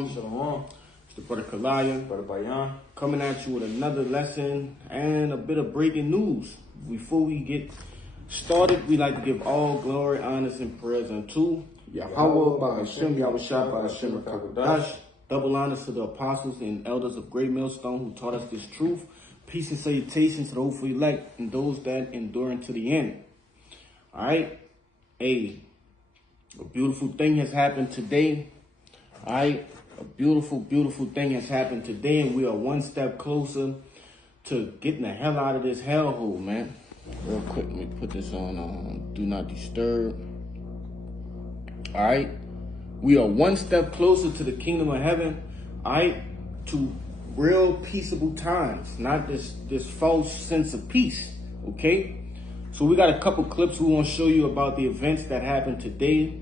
Shalom. Shalom. It's the brother Kalaya. Brother Bayan. Coming at you with another lesson and a bit of breaking news. Before we get started, we like to give all glory, honors, and prayers unto Yahweh, by Hashem, Yahushua, by Hashem, Rakakadash. Double honors to the apostles and elders of Great Millstone who taught us this truth. Peace and salutations to the hopeful elect and those that endure to the end. All right. A beautiful thing has happened today. All right. A beautiful, beautiful thing has happened today, and we are one step closer to getting the hell out of this hellhole, man. Real quick, let me put this on Do Not Disturb. All right. We are one step closer to the kingdom of heaven, all right, to real peaceable times, not this false sense of peace, okay? So we got a couple clips we want to show you about the events that happened today,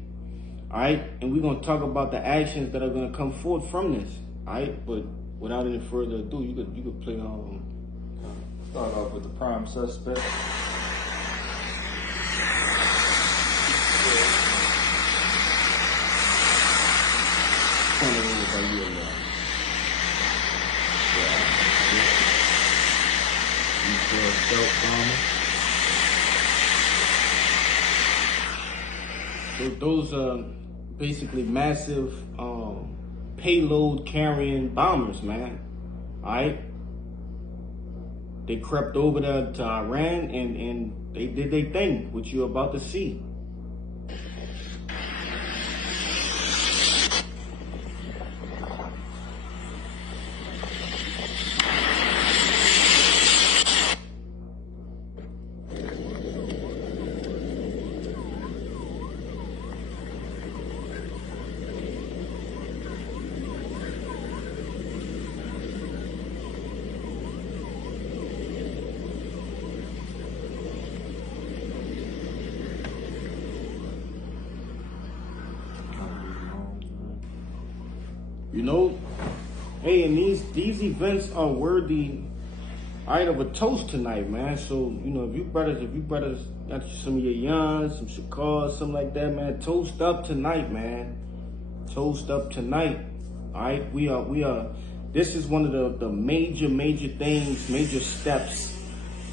all right? And we're going to talk about the actions that are going to come forth from this, all right? But without any further ado, you could play Start off with the prime suspect. So those are basically massive payload carrying bombers, man. All right. They crept over to Iran and they did their thing, which you're about to see. You know, hey, and these events are worthy, right, of a toast tonight, man. So, you know, if you brothers got some of your yawns, some shakars, something like that, man, toast up tonight, man. Toast up tonight. All right, we are. This is one of the major things, major steps,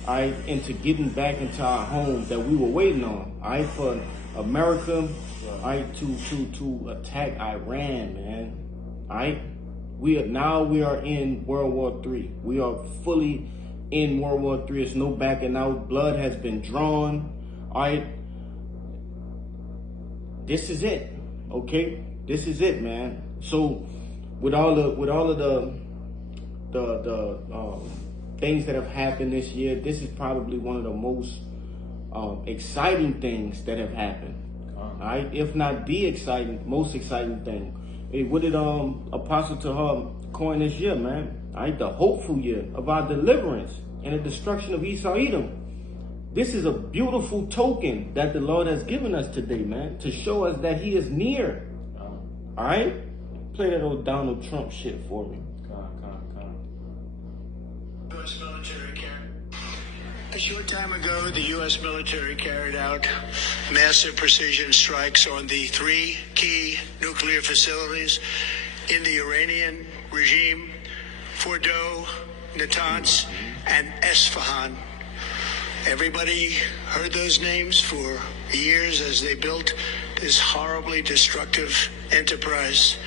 all right, into getting back into our home that we were waiting on, all right, for America, all right, to attack Iran, man. All right, we are in World War III. We are fully in World War III. There's no backing out. Blood has been drawn. All right, this is it. Okay, this is it, man. So, with all of the things that have happened this year, this is probably one of the most exciting things that have happened. All right, if not the most exciting thing. Hey, what did Apostle Tahar coin this year, man? All right, the hopeful year of our deliverance and the destruction of Esau Edom. This is a beautiful token that the Lord has given us today, man, to show us that He is near. All right, play that old Donald Trump shit for me. U.S. military a short time ago, the U.S. military carried out massive precision strikes on the 3 key nuclear facilities in the Iranian regime: Fordow, Natanz, and Esfahan. Everybody heard those names for years as they built this horribly destructive enterprise.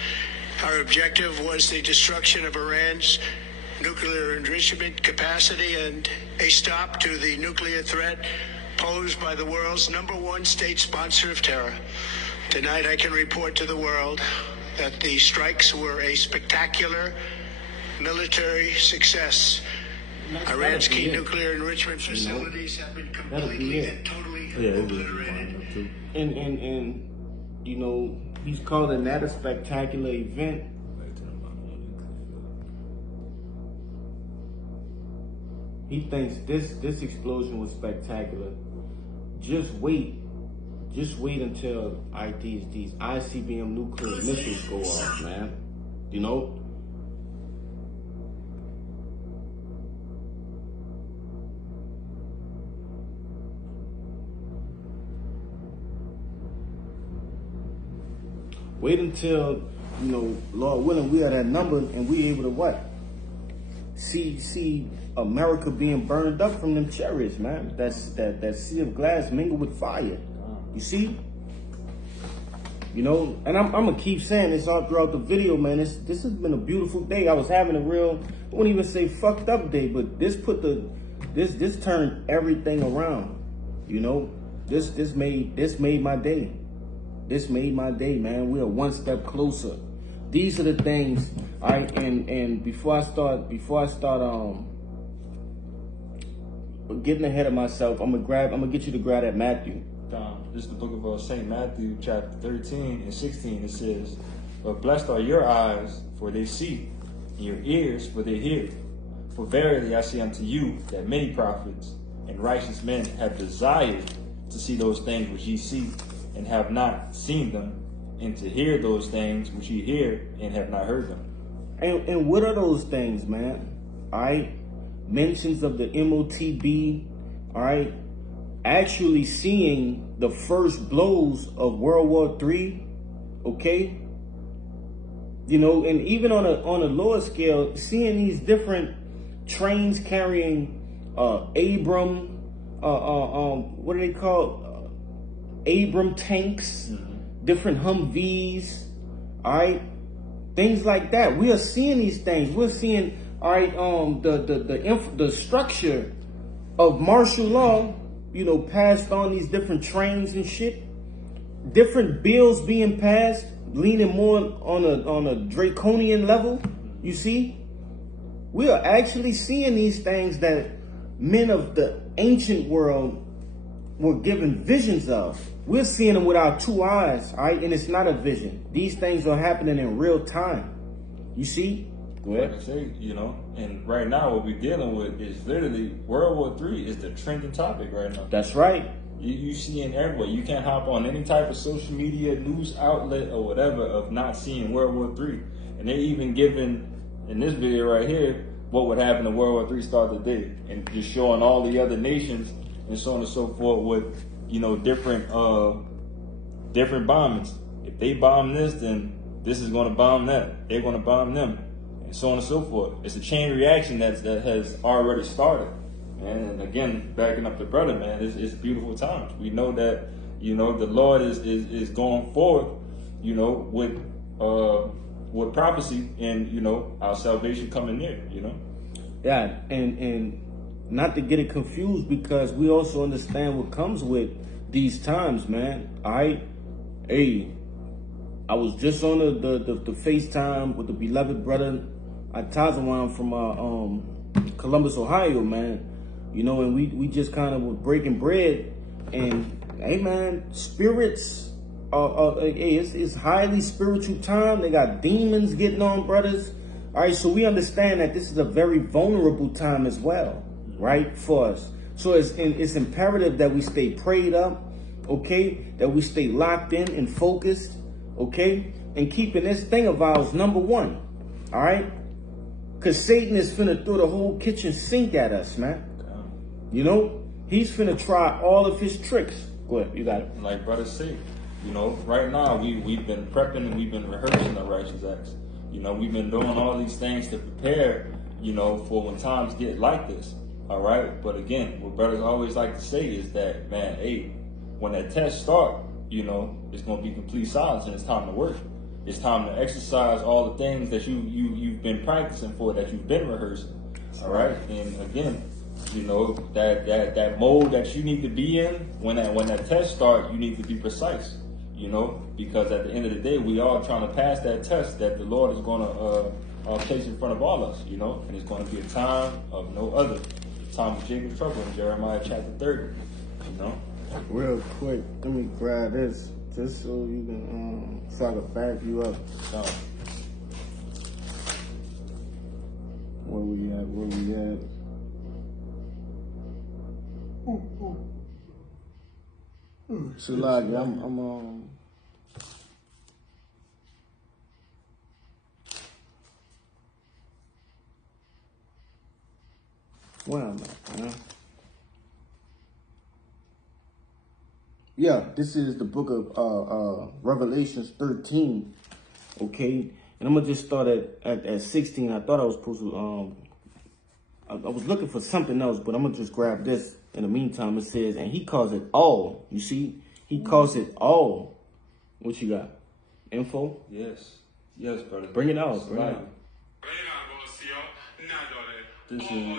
Our objective was the destruction of Iran's nuclear enrichment capacity and a stop to the nuclear threat posed by the world's #1 state sponsor of terror. Tonight, I can report to the world that the strikes were a spectacular military success. Iran's key nuclear enrichment facilities have been completely and totally obliterated. And you know, he's calling that a spectacular event. He thinks this explosion was spectacular. Just wait until these ICBM nuclear missiles go off, man. You know? Wait until you know, Lord willing, we are that number, and we able to what? See America being burned up from them chariots, man. That sea of glass mingled with fire. You see? You know, and I'm gonna keep saying this all throughout the video, man. This has been a beautiful day. I was having a real, I wouldn't even say fucked up day, but this turned everything around. You know, this made my day. This made my day, man. We are one step closer. These are the things, all right. And before I start getting ahead of myself, I'm gonna get you to grab that Matthew. This is the book of St. Matthew, chapter 13 and 16. It says, "But blessed are your eyes, for they see, and your ears, for they hear. For verily I say unto you, that many prophets and righteous men have desired to see those things which ye see, and have not seen them, and to hear those things which ye hear, and have not heard them." And what are those things, man? All right, mentions of the MOTB, all right, actually seeing the first blows of World War III, okay? You know, and even on a lower scale, seeing these different trains carrying Abram, what do they call? Abram tanks, different Humvees, all right? Things like that. We are seeing these things. We're seeing, all right, the structure of martial law, you know, passed on these different trains and shit. Different bills being passed, leaning more on a draconian level. You see, we are actually seeing these things that men of the ancient world were given visions of. We're seeing them with our two eyes, all right? And it's not a vision. These things are happening in real time. You see? Go ahead. Like I say, you know, and right now what we're dealing with is literally World War III is the trending topic right now. That's right. You see it everywhere. You can't hop on any type of social media, news outlet or whatever of not seeing World War III. And they're even giving, in this video right here, what would happen if World War III started today. And just showing all the other nations and so on and so forth with, you know, different bombings. If they bomb this, then this is going to bomb that. They're going to bomb them. And so on and so forth. It's a chain reaction that has already started. And again, backing up the brother, man, it's beautiful times. We know that, you know, the Lord is going forth, you know, with prophecy and, you know, our salvation coming near, you know. Yeah, and not to get it confused, because we also understand what comes with these times, man. All right, hey, I was just on the FaceTime with the beloved brother Atazawan from Columbus, Ohio, man. You know, and we just kind of were breaking bread, and hey, man, spirits hey, it's highly spiritual time. They got demons getting on brothers. All right, so we understand that this is a very vulnerable time as well, right, for us. So it's imperative that we stay prayed up, okay, that we stay locked in and focused, okay, and keeping this thing of ours number one, all right, because Satan is finna throw the whole kitchen sink at us, man. You know, he's finna try all of his tricks. Go ahead, you got it. Like brother say, you know, right now we've been prepping and we've been rehearsing the righteous acts. You know, we've been doing all these things to prepare, you know, for when times get like this. All right. But again, what brothers always like to say is that, man, hey, when that test start, you know, it's going to be complete silence and it's time to work. It's time to exercise all the things that you've been practicing for, that you've been rehearsing. All right. And again, you know, that mode that you need to be in when that test start, you need to be precise. You know, because at the end of the day, we are trying to pass that test that the Lord is going to place in front of all of us, you know, and it's going to be a time of no other. The time of Jacob's trouble in Jeremiah chapter 30, you know. Real quick, let me grab this just so you can, so I can back you up. Where we at? Salagi, I'm where am I, man? Yeah, this is the book of Revelations 13. Okay, and I'm gonna just start at 16. I thought I was supposed to I was looking for something else, but I'm gonna just grab this. In the meantime, it says, and he calls it all. You see, he calls it all. What you got? Info? Yes, brother. Bring it out. Bring it out. This is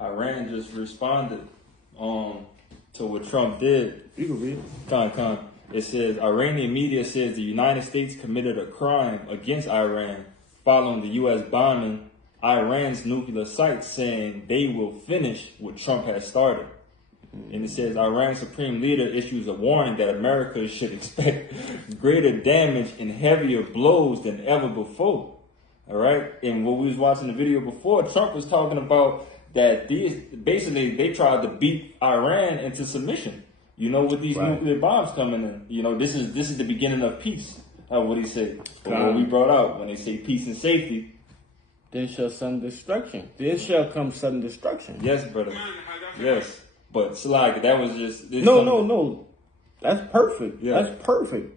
Iran just responded to what Trump did. You can read. It says Iranian media says the United States committed a crime against Iran following the U.S. bombing Iran's nuclear sites, saying they will finish what Trump has started. And it says Iran's supreme leader issues a warning that America should expect greater damage and heavier blows than ever before. All right. And what we was watching the video before, Trump was talking about that basically they tried to beat Iran into submission. You know, with these nuclear bombs coming in, you know, this is the beginning of peace. What he said. What we brought out when they say peace and safety. Then shall sudden destruction. Then shall come sudden destruction. Yes, brother. Yes. But Salak, that was just no. That's perfect. Yeah. That's perfect.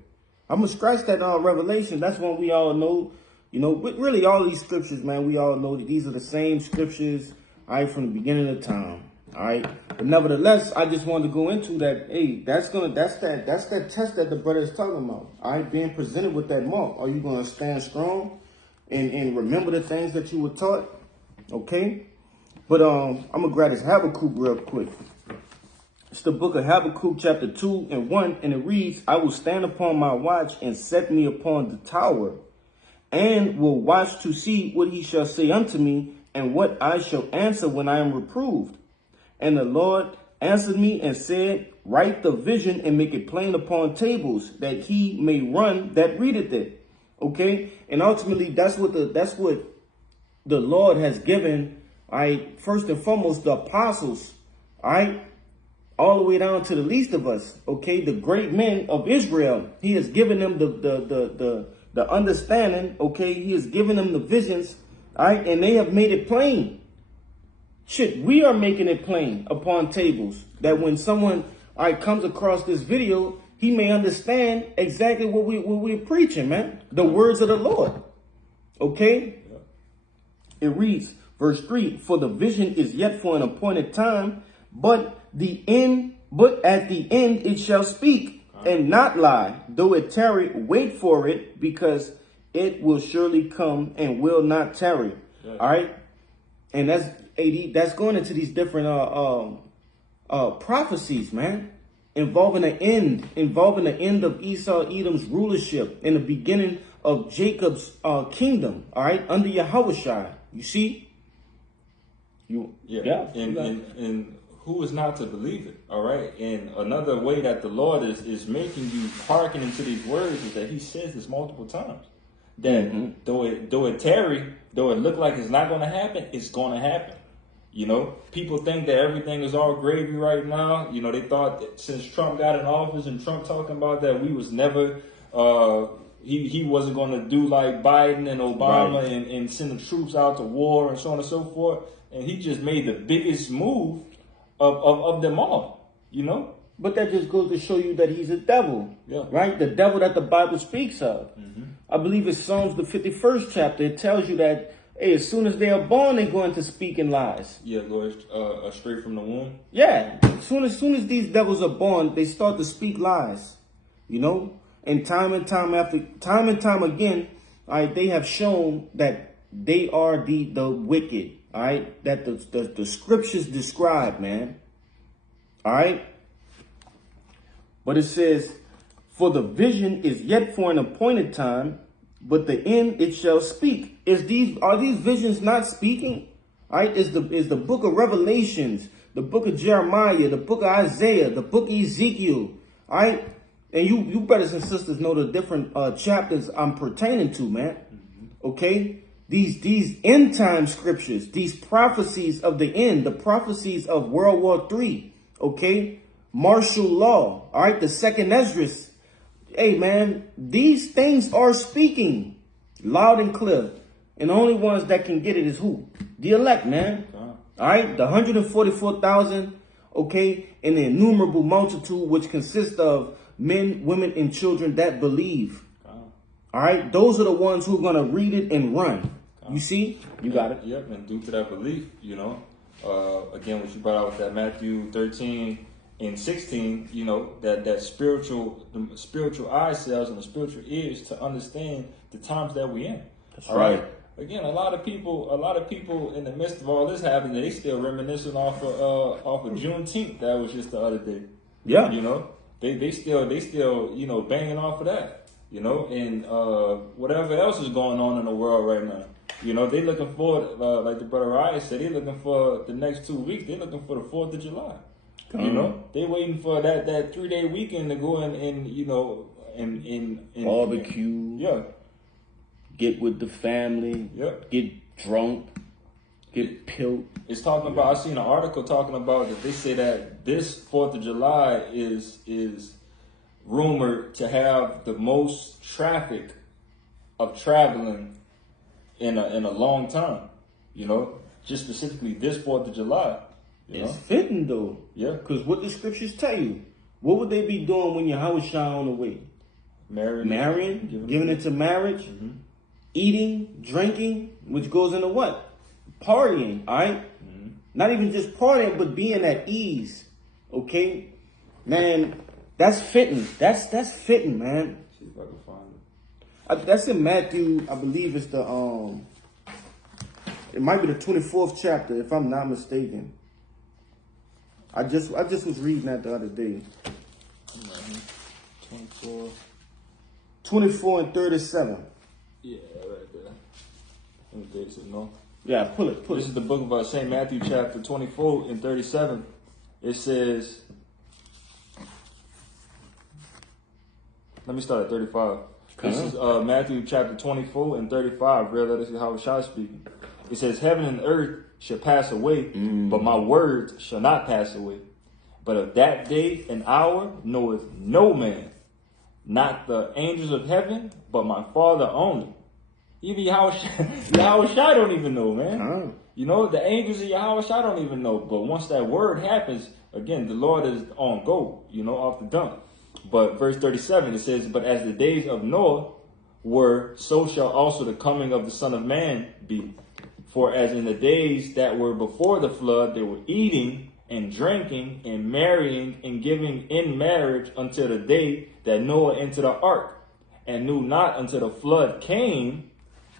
I'm gonna scratch that Revelation. That's one we all know. You know, really all these scriptures, man, we all know that these are the same scriptures, all right, from the beginning of time. All right. But nevertheless, I just wanted to go into that. Hey, that's that test that the brother is talking about. All right, being presented with that mark. Are you gonna stand strong and remember the things that you were taught? Okay. But I'm gonna grab this Habakkuk real quick. It's the book of Habakkuk, chapter 2 and 1, and it reads, I will stand upon my watch and set me upon the tower, and will watch to see what he shall say unto me, and what I shall answer when I am reproved. And the Lord answered me and said, write the vision and make it plain upon tables, that he may run that readeth it. Okay, and ultimately that's what the Lord has given. All right, first and foremost, the apostles. All right. All the way down to the least of us, okay, the great men of Israel. He has given them the understanding, okay. He has given them the visions, all right, and they have made it plain. Shit, we are making it plain upon tables that when someone, all right, comes across this video, he may understand exactly what we're preaching, man. The words of the Lord, okay. It reads, verse 3: For the vision is yet for an appointed time, but at the end it shall speak and not lie. Though it tarry, wait for it, because it will surely come and will not tarry. Yes. All right. And that's going into these different prophecies, man, involving the end of Esau Edom's rulership and the beginning of Jacob's kingdom. All right, under Yahushua. You see? And who is not to believe it? All right. And another way that the Lord is making you hearken into these words is that he says this multiple times. That though it tarry, though it look like it's not going to happen, it's going to happen. You know, people think that everything is all gravy right now. You know, they thought that since Trump got in office and Trump talking about that, we was never, he wasn't going to do like Biden and Obama and send the troops out to war and so on and so forth. And he just made the biggest move of them all, you know? But that just goes to show you that he's a devil, right? The devil that the Bible speaks of. I believe it's Psalms, the 51st chapter. It tells you that, hey, as soon as they are born, they're going to speak in lies. Yeah, go straight from the womb. Yeah, as soon as these devils are born, they start to speak lies, you know? And time time again, all right, they have shown that they are the wicked, all right? That the scriptures describe, man. All right? But it says, for the vision is yet for an appointed time, but the end it shall speak. Are these visions not speaking? All right? Is the book of Revelations, the book of Jeremiah, the book of Isaiah, the book of Ezekiel, all right? And you brothers and sisters know the different chapters I'm pertaining to, man. Okay? These end time scriptures, these prophecies of the end, the prophecies of World War III, okay? Martial law, all right? The second Esdras. Hey, man, these things are speaking loud and clear. And the only ones that can get it is who? The elect, man. All right? The 144,000, okay? And the innumerable multitude, which consists of men, women, and children that believe. All right, those are the ones who are gonna read it and run. You see, you got it. Yep, and due to that belief, you know, again, what you brought out with that Matthew 13 and 16, you know, the spiritual eye cells and the spiritual ears to understand the times that we in. That's all right. Again, a lot of people in the midst of all this happening, they still reminiscing off of Juneteenth. That was just the other day. Yeah. You know, they still, you know, banging off of that, you know, and whatever else is going on in the world right now. You know, they looking forward, like the brother Ryan said, they looking for the next 2 weeks. They looking for the 4th of July. You know, they waiting for that 3-day weekend to go in, you know, in barbecue. Yeah. Get with the family. Yep. Get drunk. Get pilled. It's talking about, I seen an article talking about that they say that this 4th of July is rumored to have the most traffic of traveling in a long time, you know, just specifically this 4th of July. It's fitting though. Yeah. Because what the scriptures tell you, what would they be doing when your house shine on the way? Marrying, giving it to marriage, eating, drinking, which goes into what? Partying, all right? Not even just partying, but being at ease, okay? Man, that's fitting. That's fitting, man. See if I can find it. That's in Matthew, I believe it's it might be the 24th chapter, if I'm not mistaken. I just was reading that the other day. 24 and 37. Yeah, right there. Let me see, no. Yeah, pull it. This is the book of St. Matthew chapter 24 and 37. It says, let me start at 35. This is Matthew chapter 24 and 35. Real, this is how Shai speaking. It says, heaven and earth shall pass away, but my words shall not pass away. But of that day and hour knoweth no man, not the angels of heaven, but my Father only. Even Yahweh Shai don't even know, man. You know, the angels of Yahweh Shai don't even know. But once that word happens, again, the Lord is on go, you know, off the dump. But verse 37, it says, but as the days of Noah were, so shall also the coming of the Son of Man be. For as in the days that were before the flood, they were eating and drinking and marrying and giving in marriage until the day that Noah entered the ark, and knew not until the flood came,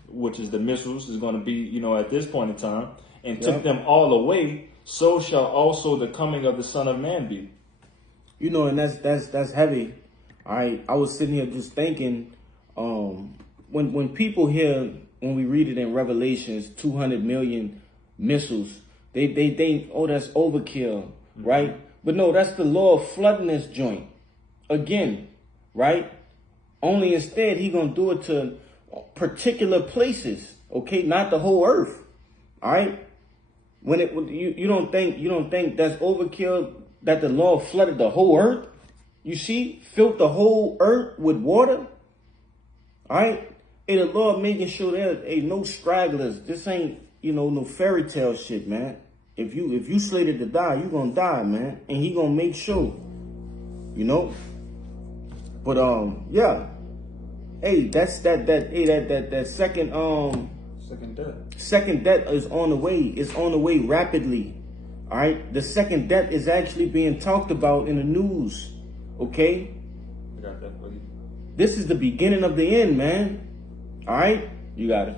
which is the missiles is going to be, you know, at this point in time, and took them all away. So shall also the coming of the Son of Man be. You know, and that's heavy. I was sitting here just thinking, when people hear, when we read it in Revelations, 200 million missiles, they think, oh, that's overkill, right? But no, that's the Lord flooding this joint again, right? Only instead he gonna do it to particular places, okay, not the whole earth, all right? When you don't think that's overkill that the Lord flooded the whole earth? You see, filled the whole earth with water, all right? And the Lord making sure there ain't no stragglers. This ain't, you know, no fairy tale shit, man. If you slated to die, you gonna die, man. And he gonna make sure, you know. But yeah. Hey, that second death is on the way. It's on the way rapidly. All right. The second death is actually being talked about in the news. Okay. I got that for you. This is the beginning of the end, man. All right, you got it.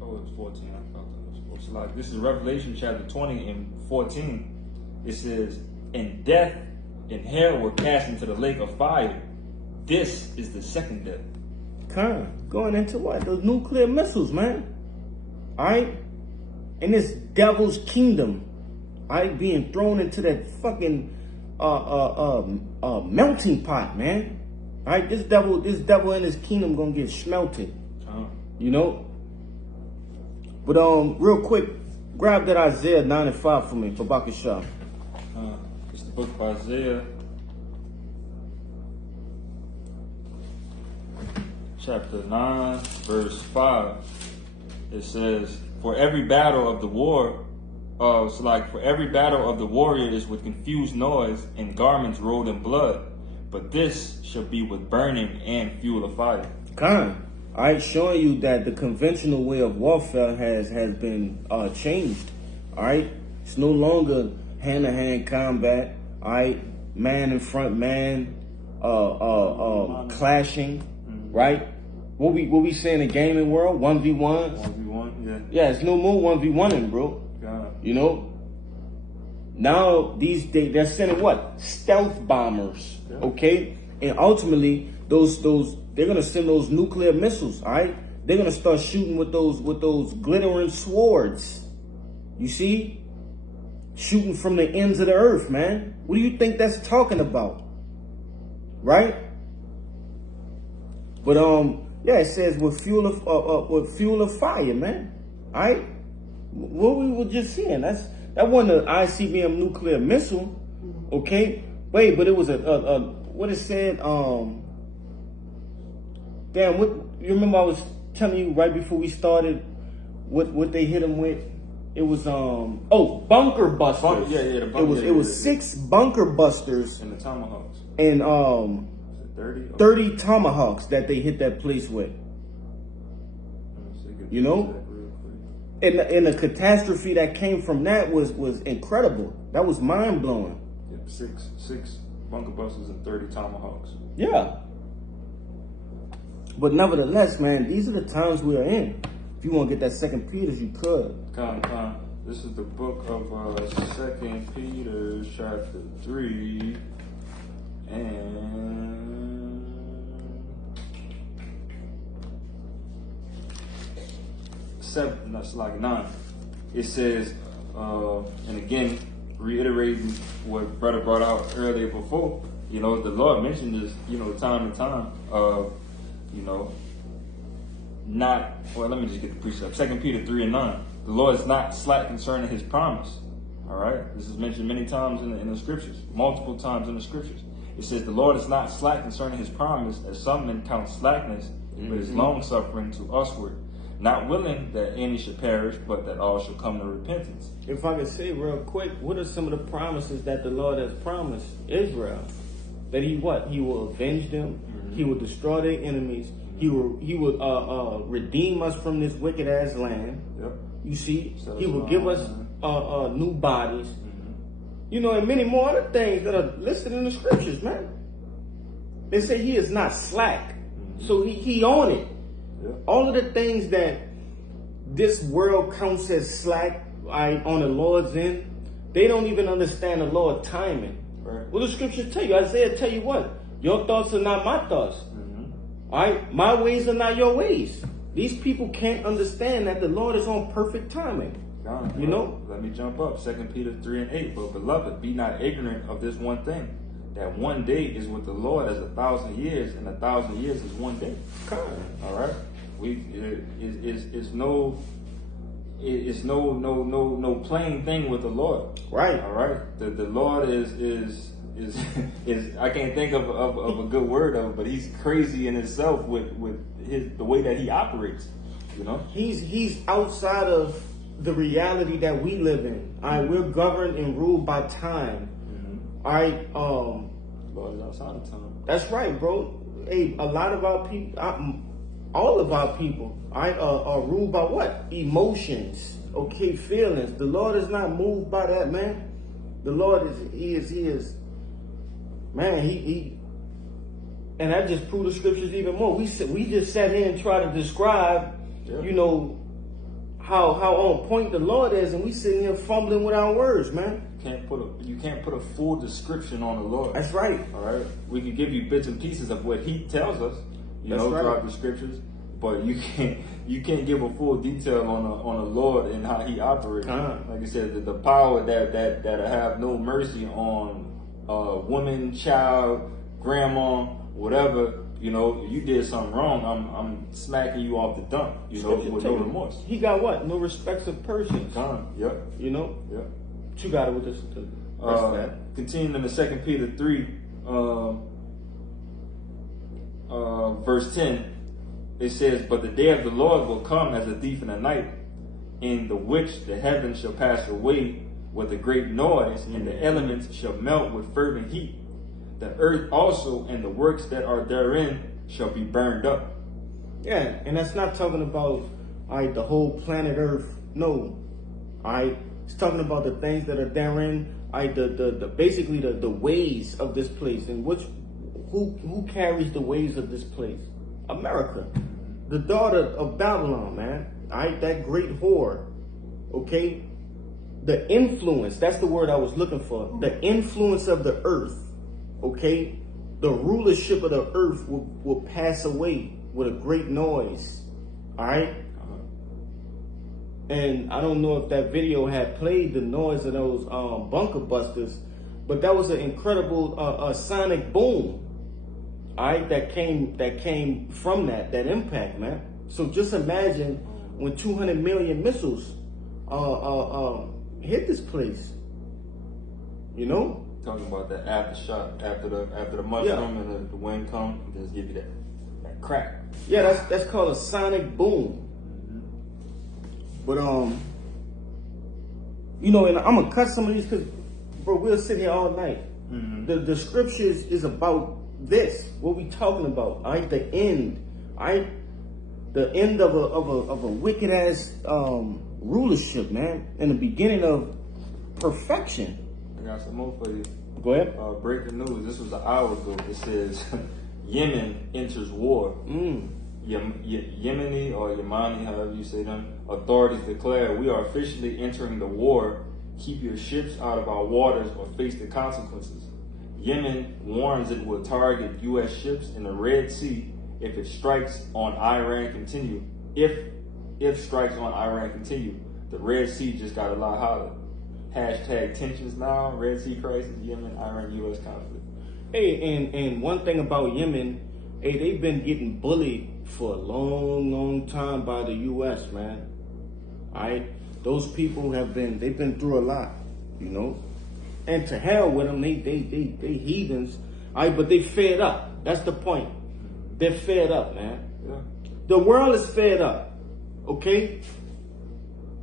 Oh, it's 14. I thought that was 14. Like, this is Revelation chapter 20 and 14. It says, and death and hell were cast into the lake of fire. This is the second death. Going into what? Those nuclear missiles, man. All right, and this devil's kingdom, all right, being thrown into that fucking melting pot, man. All right, this devil and his kingdom gonna get smelted, you know. But real quick, grab that Isaiah 9 and 5 for me, for Bakashah. It's the book of Isaiah, chapter 9, verse 5. It says, "For every battle of the war, for every battle of the warrior is with confused noise and garments rolled in blood." But this shall be with burning and fuel of fire. All right, showing you that the conventional way of warfare has been changed. All right, it's no longer hand-to-hand combat. All right, man in front man, clashing. Right? What we say in the gaming world? 1v1. 1v1, yeah. Yeah, it's no more 1v1ing, bro. God. You know. Now they're sending what? Stealth bombers. Yeah. Okay, and ultimately those they're gonna send those nuclear missiles. All right, they're gonna start shooting with those glittering swords. You see, shooting from the ends of the earth, man. What do you think that's talking about? Right? But yeah, it says with fuel of fire, man. All right, what we were just seeing, that wasn't an ICBM nuclear missile, okay? Wait, but it was a what it said. Damn, what you remember? I was telling you right before we started what they hit them with. It was bunker busters. The bunker. It was 6 bunker busters And the Tomahawks. and 30 Tomahawks that they hit that place with. You know? And the catastrophe that came from that was incredible. That was mind blowing. Yeah, six bunker busters and 30 Tomahawks. Yeah. But nevertheless, man, these are the times we are in. If you want to get that 2 Peter, you could. This is the book of 2 Peter chapter 3 and 7. That's like 9. It says, and again, reiterating what brother brought out earlier before. You know, the Lord mentioned this, you know, time to time. You know, let me just get the precept. 2 Peter 3 and 9. The Lord is not slack concerning his promise. All right. This is mentioned many times in the scriptures, multiple times in the scriptures. It says the Lord is not slack concerning his promise, as some men count slackness, but is long suffering to usward, not willing that any should perish, but that all should come to repentance. If I could say real quick, what are some of the promises that the Lord has promised Israel? That he will avenge them. He will destroy their enemies. He will redeem us from this wicked ass land. Yep. You see, he will give us new bodies. You know, and many more other things that are listed in the scriptures, man. They say he is not slack, so he on it. Yep. All of the things that this world counts as slack on the Lord's end, they don't even understand the Lord's timing. Right. Well, the scriptures tell you, Isaiah tell you what, your thoughts are not my thoughts. All right, my ways are not your ways. These people can't understand that the Lord is on perfect timing. God, you know? Let me jump up. 2 Peter 3 and 8. But beloved, be not ignorant of this one thing, that one day is with the Lord as 1,000 years, and 1,000 years is one day. God. All right. It's no plain thing with the Lord. Right. All right. The Lord is I can't think of a good word of it, but he's crazy in himself with the way that he operates. You know, he's outside of the reality that we live in. All right, we're governed and ruled by time. All right, Lord is outside of time. That's right, bro. Hey, a lot of our people, all of our people, all right, are ruled by what? Emotions. Okay, feelings. The Lord is not moved by that, man. The Lord is. Man, he and that just proved the scriptures even more. We just sat here and tried to describe, you know, how on point the Lord is, and we sitting here fumbling with our words, man. You can't put a full description on the Lord. That's right. All right. We can give you bits and pieces of what he tells us, throughout the scriptures, but you can't give a full detail on the Lord and how he operates. Like I said, the power that have no mercy on woman, child, grandma, whatever. You know, you did something wrong, I'm smacking you off the dump. You know, with no remorse. He got what? No respects of persons. Yep. You know. Yep. What you got it with this? Continuing in the 2 Peter 3, verse 10, it says, "But the day of the Lord will come as a thief in the night, in the which the heavens shall pass away with a great noise, and the elements shall melt with fervent heat. The earth also and the works that are therein shall be burned up. Yeah, and that's not talking about, all right, the whole planet Earth. No, all right. It's talking about the things that are therein. All right, the basically the ways of this place, and who carries the ways of this place? America, the daughter of Babylon, man. All right, that great whore. Okay, the influence. That's the word I was looking for. The influence of the earth. Okay, the rulership of the earth will pass away with a great noise. All right. And I don't know if that video had played the noise of those bunker busters, but that was an incredible sonic boom. All right, that came from that impact, man. So just imagine when 200 million missiles hit this place. You know, Talking about that aftershock after the mushroom and the wind come, just give you that crack. Yeah, that's called a sonic boom. But you know, and I'm gonna cut some of these because, bro, we'll sit here all night. The scriptures is about this. What we talking about? All right, the end. All right, the end of a wicked ass rulership, man, and the beginning of perfection. I got some more for you. Go ahead. Breaking news. This was an hour ago. It says Yemen enters war. Yemeni or Yemeni, however you say them, authorities declare we are officially entering the war. Keep your ships out of our waters or face the consequences. Yemen warns it will target U.S. ships in the Red Sea if it strikes on Iran continue. If strikes on Iran continue, the Red Sea just got a lot hotter. Hashtag tensions now, Red Sea crisis, Yemen, Iran, U.S. conflict. Hey, and one thing about Yemen, hey, they've been getting bullied for a long time by the U.S., man. All right, those people they've been through a lot, you know. And to hell with them, they heathens. All right, but they fed up. That's the point. They're fed up, man. Yeah. The world is fed up. Okay.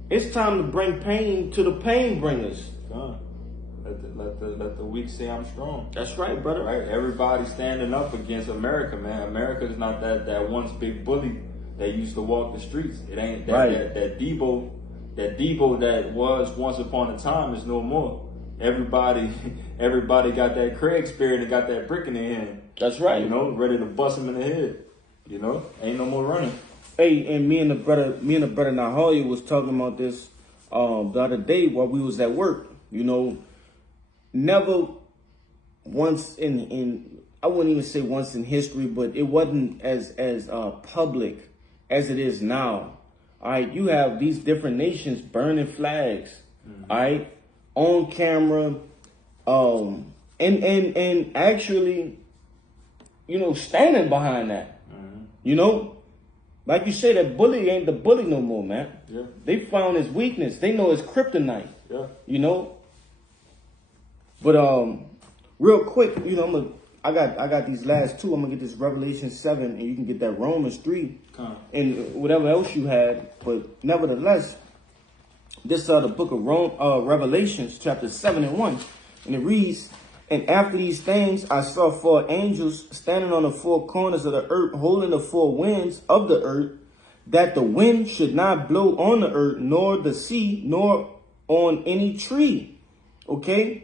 It's time to bring pain to the pain bringers. Let the weak say I'm strong. That's right, brother. Right? Everybody standing up against America, man. America is not that once big bully that used to walk the streets. It ain't that Right. that Debo that was once upon a time is no more. Everybody got that Craig spirit and got that brick in their hand. That's right. You know, ready to bust him in the head. You know, ain't no more running. Hey, and me and the brother Nahoya was talking about this the other day while we was at work. You know, never once in I wouldn't even say once in history, but it wasn't as public as it is now. All right, you have these different nations burning flags, all right, on camera, and actually, you know, standing behind that, you know. Like you say, that bully ain't the bully no more, man. Yeah. They found his weakness. They know his kryptonite. Yeah. You know. But real quick, you know, I got these last two. I'm gonna get this Revelation 7, and you can get that Romans 3, and whatever else you had. But nevertheless, this the book of Revelations, chapter 7 and 1, and it reads. And after these things, I saw 4 angels standing on the 4 corners of the earth, holding the 4 winds of the earth, that the wind should not blow on the earth, nor the sea, nor on any tree. Okay?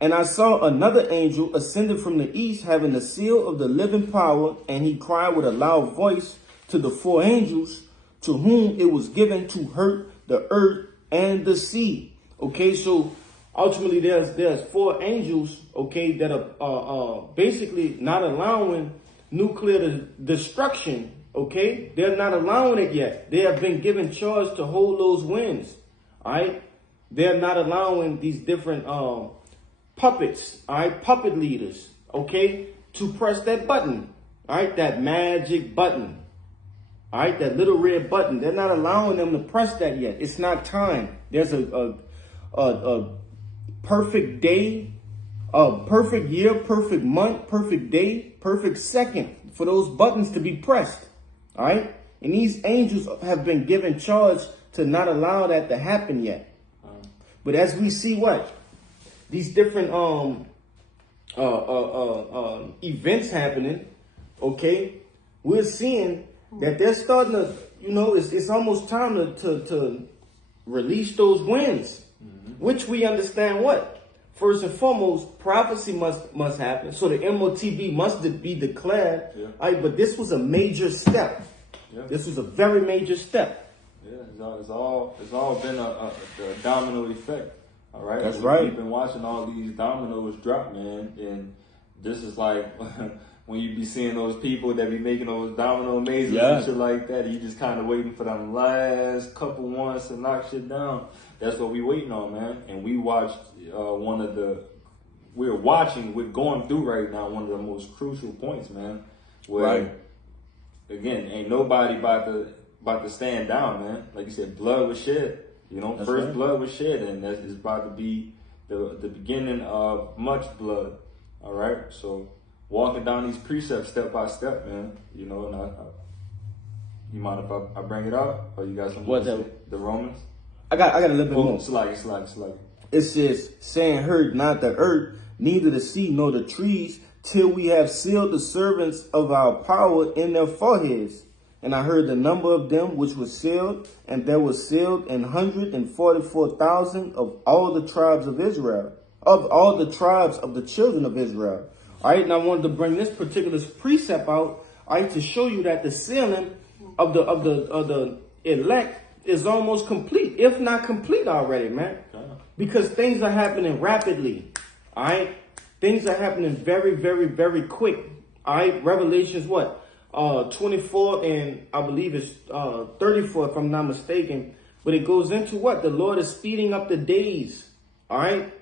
And I saw another angel ascended from the east, having the seal of the living power, and he cried with a loud voice to the 4 angels, to whom it was given to hurt the earth and the sea. Okay, so ultimately, there's 4 angels, okay, that are basically not allowing nuclear destruction, okay? They're not allowing it yet. They have been given charge to hold those winds, all right? They're not allowing these different puppets, all right, puppet leaders, okay, to press that button, all right, that magic button, all right, that little red button. They're not allowing them to press that yet. It's not time. There's a perfect day, perfect year, perfect month, perfect day, perfect second for those buttons to be pressed. All right. And these angels have been given charge to not allow that to happen yet. But as we see these different events happening, okay, we're seeing that they're starting to, it's almost time to release those winds, which we understand what? First and foremost, prophecy must happen. So the MOTB must be declared. Yeah. All right, but this was a major step. Yeah. This was a very major step. Yeah, it's all been a domino effect. All right. That's right. We've been watching all these dominoes drop, man, and this is like when you be seeing those people that be making those domino mazes and shit like that. You just kind of waiting for them last couple ones to knock shit down. That's what we waiting on, man. And we watched we're going through right now one of the most crucial points, man. Where again, ain't nobody about to stand down, man. Like you said, blood was shed. That's first right. blood was shed, and that is about to be the beginning of much blood. All right, so walking down these precepts step by step, man. And you mind if I bring it up, or you got something What's to say? that? The Romans. I got a little bit more. Slide. It says, saying, heard not the earth, neither the sea nor the trees, till we have sealed the servants of our power in their foreheads. And I heard the number of them which was sealed, and there was sealed 144,000 of all the tribes of Israel, of all the tribes of the children of Israel. All right, and I wanted to bring this particular precept out, all right, to show you that the sealing of the elect is almost complete, if not complete already, man. Because things are happening rapidly, all right? Things are happening very, very, very quick, all right? Revelations, 24 and I believe it's 34, if I'm not mistaken. But it goes into what? The Lord is speeding up the days, all right?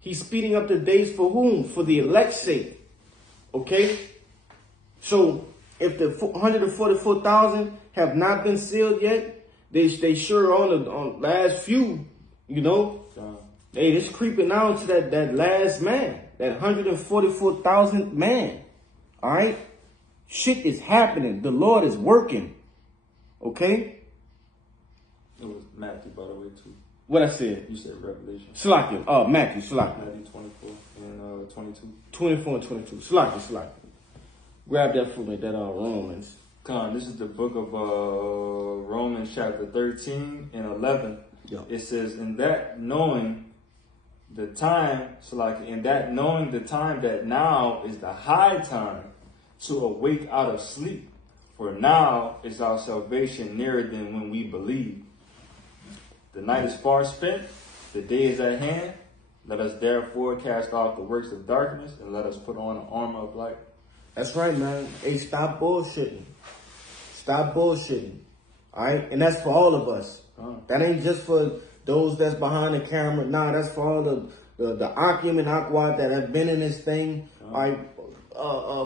He's speeding up the days for whom? For the elect's sake, okay? So if the 144,000 have not been sealed yet, they sure on last few, Hey, it's creeping out to that last man, that 144,000 man. All right? Shit is happening. The Lord is working. Okay? It was Matthew, by the way, too. What I said? You said Revelation. Salakia. Matthew, Salakia. Matthew 24 and 22. 24 and 22. Salakia. Grab that for me, that Romans. Con, this is the book of Romans chapter 13 and 11. Yeah. It says, in that knowing the time that now is the high time to awake out of sleep. For now is our salvation nearer than when we believe. The night is far spent, the day is at hand. Let us therefore cast off the works of darkness and let us put on the armor of light. That's right, man. Hey, stop bullshitting. Stop bullshitting. All right? And that's for all of us. That ain't just for those that's behind the camera. Nah, that's for all the Akim and Akwad that have been in this thing, all right,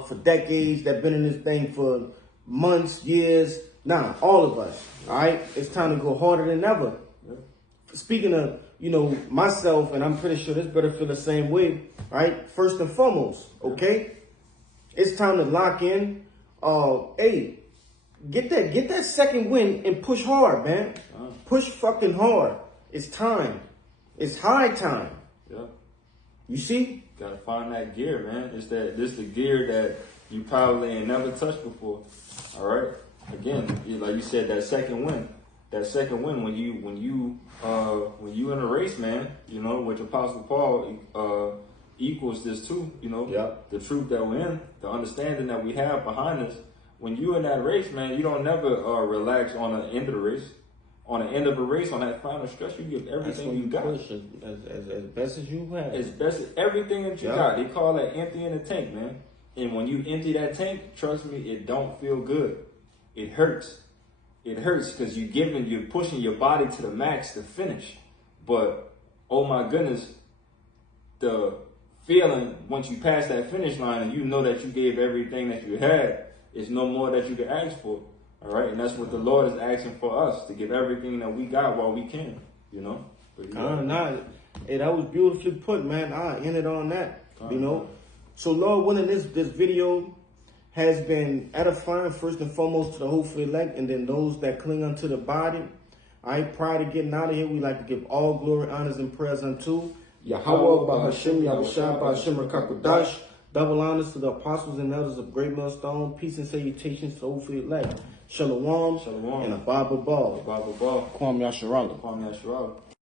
for decades, that been in this thing for months, years. Nah, all of us. All right? It's time to go harder than ever. Yep. Speaking of, myself, and I'm pretty sure this better feel the same way, right? First and foremost, okay? It's time to lock in. Hey, get that second win and push hard, man. Push fucking hard. It's time. It's high time. Yeah. You see? Gotta find that gear, man. This the gear that you probably ain't never touched before. All right. Again, like you said, that second win. That second win when you in a race, man. Which Apostle Paul equals this too. The truth that we're in, the understanding that we have behind us. When you in that race, man, you don't never relax on the end of the race. On the end of a race, on that final stretch, you give everything you got. As best as you have. As best as everything that you got. They call that emptying the tank, man. And when you empty that tank, trust me, it don't feel good. It hurts. It hurts because you're pushing your body to the max to finish. But, oh my goodness, the feeling once you pass that finish line and you know that you gave everything that you had, is no more that you can ask for. All right, and that's what the Lord is asking for us, to give everything that we got while we can, But, Hey, that was beautifully put, man. I ended on that, So, Lord willing, this video has been edifying, first and foremost, to the hopeful elect, and then those that cling unto the body. Prior to getting out of here, we like to give all glory, honors, and prayers unto Yahweh, Bahashim, Yahushua, Bahashim, Rakakodash. Double honors to the apostles and elders of Great Millstone. Peace and salutations to the hopeful elect. Shalom. Shalom. And a Bible Ball. Bible Ball. Kwame Yasharala. Kwame Yasharala.